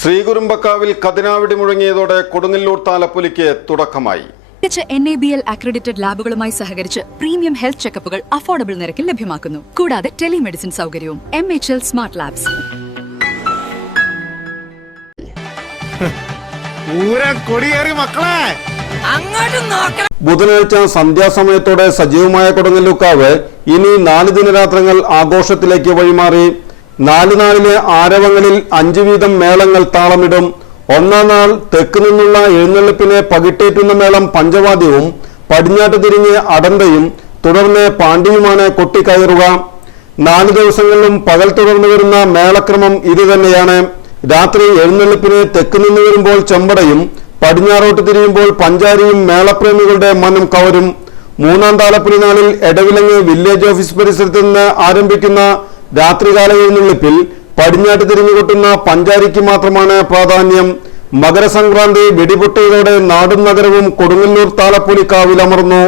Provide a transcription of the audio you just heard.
ശ്രീകുരുമ്പക്കാവിൽ കതിനാവിടി മുഴങ്ങിയതോടെ കൊടുങ്ങല്ലൂർ താലപ്പൊലിക്ക് തുടക്കമായി. NABL accredited ലാബുകളുമായി സഹകരിച്ച് premium health ചെക്കപ്പുകൾ affordable നിരക്കിൽ ലഭ്യമാക്കുന്നു. കൂടാതെ ടെലിമെഡിസിൻ സൗകര്യവും. MHL smart labs. ബുധനാഴ്ച സന്ധ്യാസമയത്തോടെ സജീവമായ കൊടുങ്ങല്ലൂർക്കാവ് ഇനി 4 ദിനരാത്രങ്ങൾ ആഘോഷത്തിലേക്ക് വഴിമാറി. 4 നാളിലെ ആരവങ്ങളിൽ 5 വീതം മേളങ്ങൾ താളമിടും. ഒന്നാം നാൾ തെക്ക് നിന്നുള്ള എഴുന്നള്ളിപ്പിനെ പകിട്ടേറ്റുന്ന മേളം പഞ്ചവാദ്യവും പടിഞ്ഞാട്ട് തിരിഞ്ഞ് അടന്തയും തുടർന്ന് പാണ്ടിയുമാണ് കൊട്ടിക്കയറുക. 4 ദിവസങ്ങളിലും പകൽ തുടർന്നു വരുന്ന മേളക്രമം ഇതുതന്നെയാണ്. രാത്രി എഴുന്നള്ളിപ്പിന് തെക്ക് നിന്ന് വരുമ്പോൾ ചെമ്പടയും പടിഞ്ഞാറോട്ട് തിരിയുമ്പോൾ പഞ്ചാരിയും മേളപ്രേമികളുടെ മനം കവരും. 3-ാം താലപ്പൊലി നാളിൽ എടവിലങ്ങ് വില്ലേജ് ഓഫീസ് പരിസരത്ത് നിന്ന് ആരംഭിക്കുന്ന രാത്രികാല എഴുന്നള്ളിപ്പിൽ പടിഞ്ഞാട്ട് തിരിഞ്ഞുകൊട്ടുന്ന പഞ്ചാരിക്ക് മാത്രമാണ് പ്രാധാന്യം. മകരസംക്രാന്തി വെടിപൊട്ടിയതോടെ നാടും നഗരവും കൊടുങ്ങല്ലൂർ താലപ്പൊലി കാവിലമർന്നു.